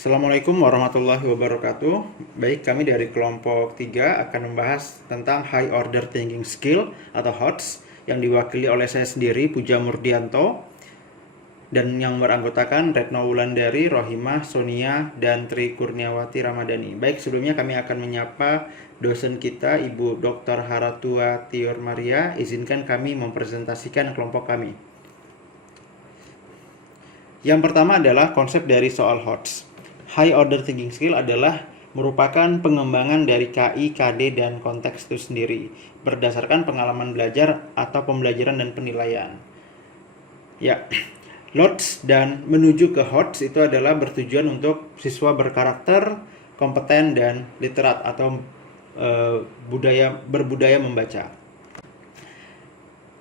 Assalamualaikum warahmatullahi wabarakatuh. Baik, kami dari kelompok 3 akan membahas tentang High Order Thinking Skill atau HOTS yang diwakili oleh saya sendiri, Puja Murdianto, dan yang beranggotakan Retno Wulandari, Rohimah, Sonia, dan Tri Kurniawati Ramadhani. Baik, sebelumnya kami akan menyapa dosen kita, Ibu Dr. Haratua Tiur Maria. Izinkan kami mempresentasikan kelompok kami. Yang pertama adalah konsep dari soal HOTS. High Order Thinking Skill adalah merupakan pengembangan dari KI, KD, dan konteks itu sendiri berdasarkan pengalaman belajar atau pembelajaran dan penilaian. Ya, LOTS dan menuju ke HOTS itu adalah bertujuan untuk siswa berkarakter, kompeten, dan literat atau berbudaya membaca.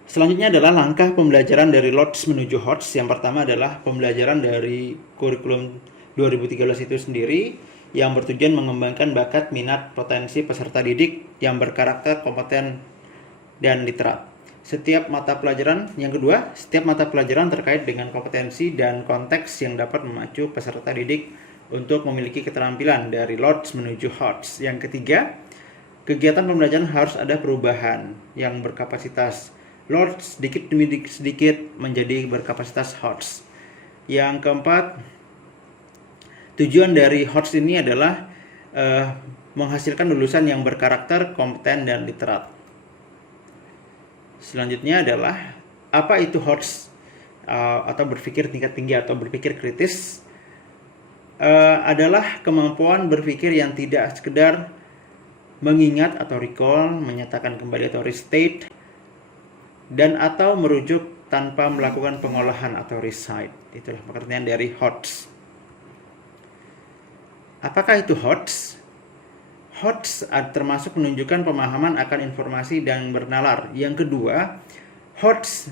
Selanjutnya adalah langkah pembelajaran dari LOTS menuju HOTS. Yang pertama adalah pembelajaran dari kurikulum 2013 itu sendiri yang bertujuan mengembangkan bakat, minat, potensi peserta didik yang berkarakter, kompeten, dan literat. Setiap mata pelajaran terkait dengan kompetensi dan konteks yang dapat memacu peserta didik untuk memiliki keterampilan dari LOTS menuju HOTS. Yang ketiga, kegiatan pembelajaran harus ada perubahan yang berkapasitas LOTS sedikit demi sedikit menjadi berkapasitas HOTS. Yang keempat, tujuan dari HOTS ini adalah menghasilkan lulusan yang berkarakter, kompeten, dan literat. Selanjutnya adalah apa itu HOTS atau berpikir tingkat tinggi atau berpikir kritis. Adalah kemampuan berpikir yang tidak sekedar mengingat atau recall, menyatakan kembali atau restate, dan atau merujuk tanpa melakukan pengolahan atau recite. Itulah pengertian dari HOTS. Apakah itu HOTS? HOTS termasuk menunjukkan pemahaman akan informasi dan bernalar. Yang kedua, HOTS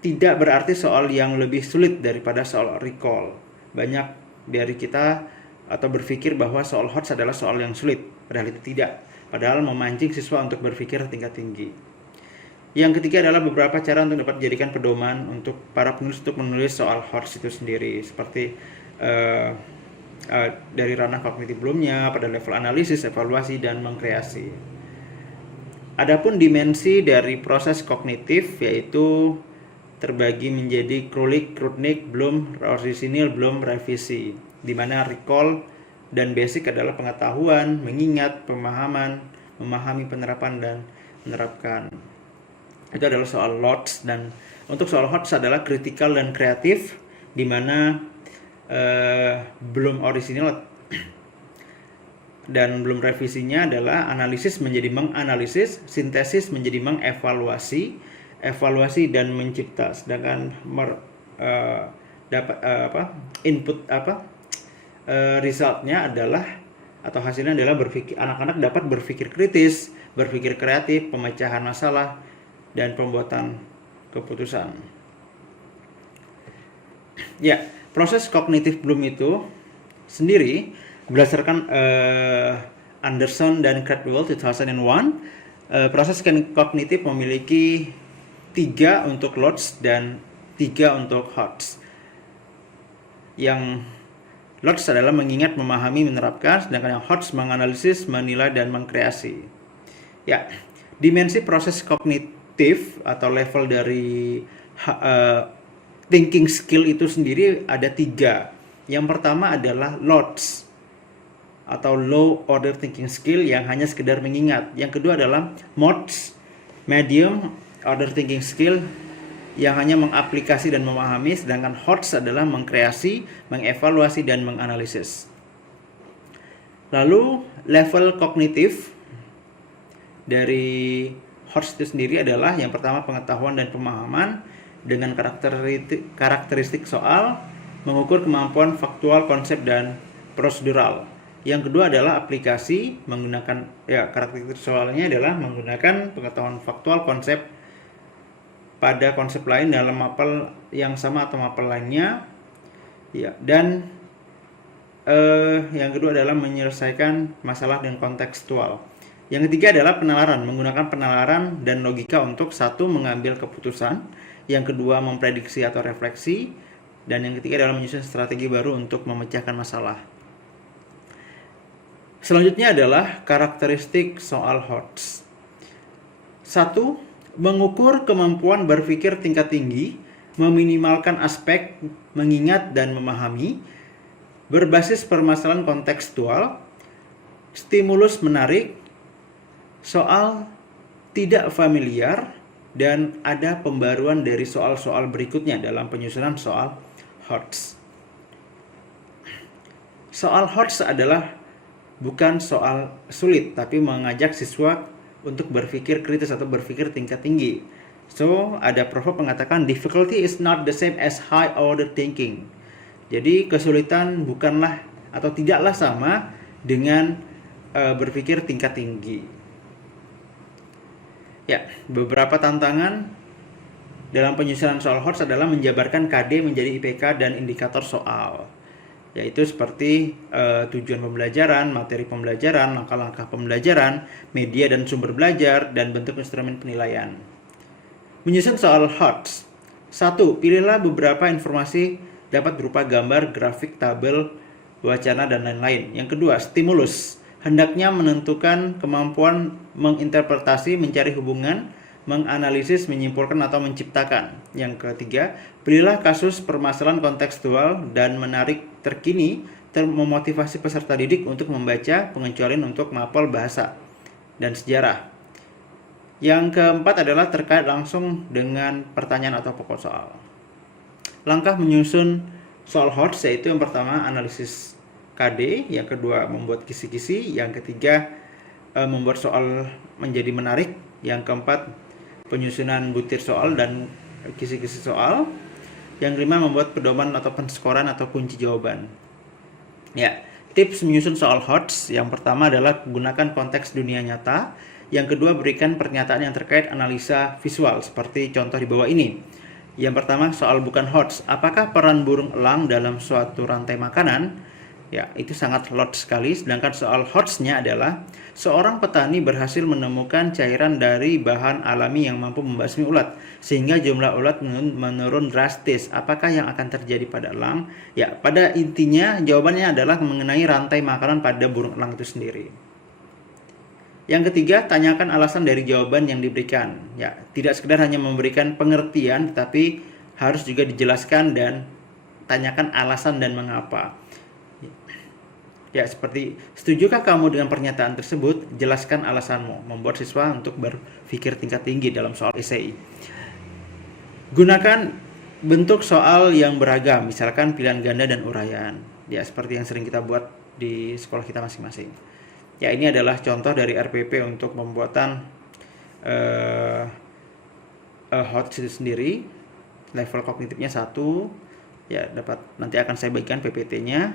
tidak berarti soal yang lebih sulit daripada soal recall. Banyak dari kita atau berpikir bahwa soal HOTS adalah soal yang sulit, padahal itu tidak. Padahal memancing siswa untuk berpikir tingkat tinggi. Yang ketiga adalah beberapa cara untuk dapat dijadikan pedoman untuk para penulis untuk menulis soal HOTS itu sendiri, seperti dari ranah kognitif belumnya pada level analisis, evaluasi, dan mengkreasi. Adapun dimensi dari proses kognitif yaitu terbagi menjadi Krulik, Krutnik, Bloom, Orisinil, Bloom, revisi, di mana recall dan basic adalah pengetahuan, mengingat, pemahaman, memahami, penerapan, dan menerapkan. Itu adalah soal LOTS, dan untuk soal HOTS adalah kritikal dan kreatif, di mana belum orisinil dan belum revisinya adalah analisis menjadi menganalisis, sintesis menjadi mengevaluasi, evaluasi dan mencipta. Sedangkan resultnya adalah atau hasilnya adalah anak-anak dapat berpikir kritis, berpikir kreatif, pemecahan masalah, dan pembuatan keputusan. Ya, proses kognitif Bloom itu sendiri berdasarkan Anderson dan Cradwell 2001, proses kognitif memiliki 3 untuk LOTS dan 3 untuk HOTS. Yang LOTS adalah mengingat, memahami, menerapkan, sedangkan yang HOTS menganalisis, menilai, dan mengkreasi. Ya, dimensi proses kognitif atau level dari thinking skill itu sendiri ada 3. Yang pertama adalah LOTS atau low order thinking skill yang hanya sekedar mengingat. Yang kedua adalah MOTS, medium order thinking skill yang hanya mengaplikasi dan memahami, sedangkan HOTS adalah mengkreasi, mengevaluasi, dan menganalisis. Lalu level kognitif dari HOTS itu sendiri adalah yang pertama pengetahuan dan pemahaman dengan karakteristik soal, mengukur kemampuan faktual, konsep, dan prosedural. Yang kedua adalah aplikasi, menggunakan karakteristik soalnya adalah menggunakan pengetahuan faktual, konsep pada konsep lain dalam mapel yang sama atau mapel lainnya. Ya, dan yang kedua adalah menyelesaikan masalah dengan kontekstual. Yang ketiga adalah penalaran, menggunakan penalaran dan logika untuk satu mengambil keputusan, yang kedua memprediksi atau refleksi, Dan yang ketiga adalah menyusun strategi baru untuk memecahkan masalah. Selanjutnya adalah karakteristik soal HOTS. 1. Mengukur kemampuan berpikir tingkat tinggi, meminimalkan aspek mengingat dan memahami, berbasis permasalahan kontekstual, stimulus menarik, soal tidak familiar, dan ada pembaruan dari soal-soal berikutnya dalam penyusunan soal HOTS. Soal HOTS adalah bukan soal sulit, tapi mengajak siswa untuk berpikir kritis atau berpikir tingkat tinggi. So, ada proverb mengatakan difficulty is not the same as high order thinking. Jadi kesulitan bukanlah atau tidaklah sama dengan berpikir tingkat tinggi. Ya, beberapa tantangan dalam penyusunan soal HOTS adalah menjabarkan KD menjadi IPK dan indikator soal, yaitu seperti tujuan pembelajaran, materi pembelajaran, langkah-langkah pembelajaran, media dan sumber belajar, dan bentuk instrumen penilaian. Menyusun soal HOTS. 1. Pilihlah beberapa informasi dapat berupa gambar, grafik, tabel, wacana, dan lain-lain. Yang kedua, stimulus. Hendaknya menentukan kemampuan menginterpretasi, mencari hubungan, menganalisis, menyimpulkan, atau menciptakan. Yang ketiga, pilihlah kasus permasalahan kontekstual dan menarik terkini, memotivasi peserta didik untuk membaca, pengecualian untuk mapel bahasa dan sejarah. Yang keempat adalah terkait langsung dengan pertanyaan atau pokok soal. Langkah menyusun soal HOTS yaitu yang pertama analisis KD, yang kedua membuat kisi-kisi, yang ketiga membuat soal menjadi menarik, yang keempat penyusunan butir soal dan kisi-kisi soal, yang kelima membuat pedoman atau penskoran atau kunci jawaban. Ya, tips menyusun soal HOTS yang pertama adalah gunakan konteks dunia nyata, yang kedua berikan pernyataan yang terkait analisa visual seperti contoh di bawah ini. Yang pertama soal bukan HOTS, apakah peran burung elang dalam suatu rantai makanan? Ya, itu sangat lot sekali. Sedangkan soal HOTS-nya adalah seorang petani berhasil menemukan cairan dari bahan alami yang mampu membasmi ulat sehingga jumlah ulat menurun drastis. Apakah yang akan terjadi pada elang? Ya, pada intinya jawabannya adalah mengenai rantai makanan pada burung elang itu sendiri. Yang ketiga, tanyakan alasan dari jawaban yang diberikan. Ya, tidak sekedar hanya memberikan pengertian, tetapi harus juga dijelaskan dan tanyakan alasan dan mengapa. Ya, seperti, setujukah kamu dengan pernyataan tersebut? Jelaskan alasanmu. Membuat siswa untuk berpikir tingkat tinggi dalam soal esai. Gunakan bentuk soal yang beragam, misalkan pilihan ganda dan uraian. Ya, seperti yang sering kita buat di sekolah kita masing-masing. Ya, ini adalah contoh dari RPP untuk pembuatan HOTS itu sendiri. Level kognitifnya 1. Ya, nanti akan saya bagikan PPT-nya.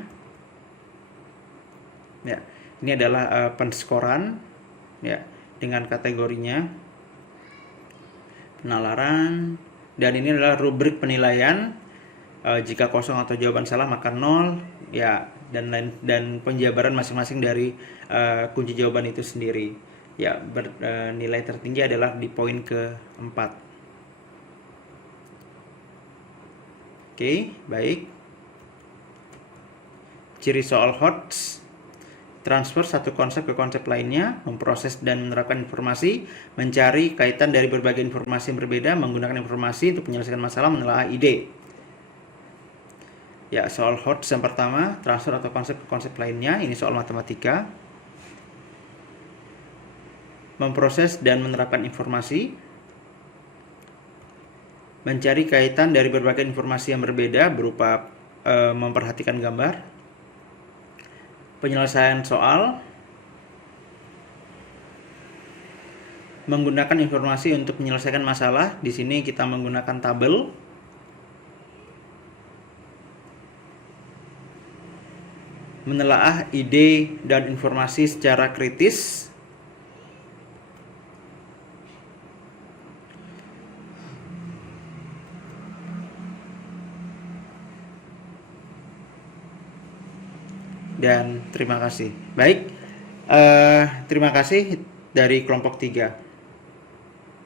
Ya, ini adalah penskoran ya dengan kategorinya penalaran, dan ini adalah rubrik penilaian. Jika kosong atau jawaban salah maka 0 ya, dan penjabaran masing-masing dari kunci jawaban itu sendiri. Ya, nilai tertinggi adalah di poin ke-4. Oke, baik. Ciri soal HOTS: transfer satu konsep ke konsep lainnya, memproses dan menerapkan informasi, mencari kaitan dari berbagai informasi yang berbeda, menggunakan informasi untuk menyelesaikan masalah, menelaah ide. Ya, soal HOTS yang pertama, transfer atau konsep ke konsep lainnya, ini soal matematika. Memproses dan menerapkan informasi, mencari kaitan dari berbagai informasi yang berbeda berupa memperhatikan gambar, penyelesaian soal, menggunakan informasi untuk menyelesaikan masalah. Di sini kita menggunakan tabel. Menelaah ide dan informasi secara kritis. Dan terima kasih. Baik, terima kasih dari kelompok 3.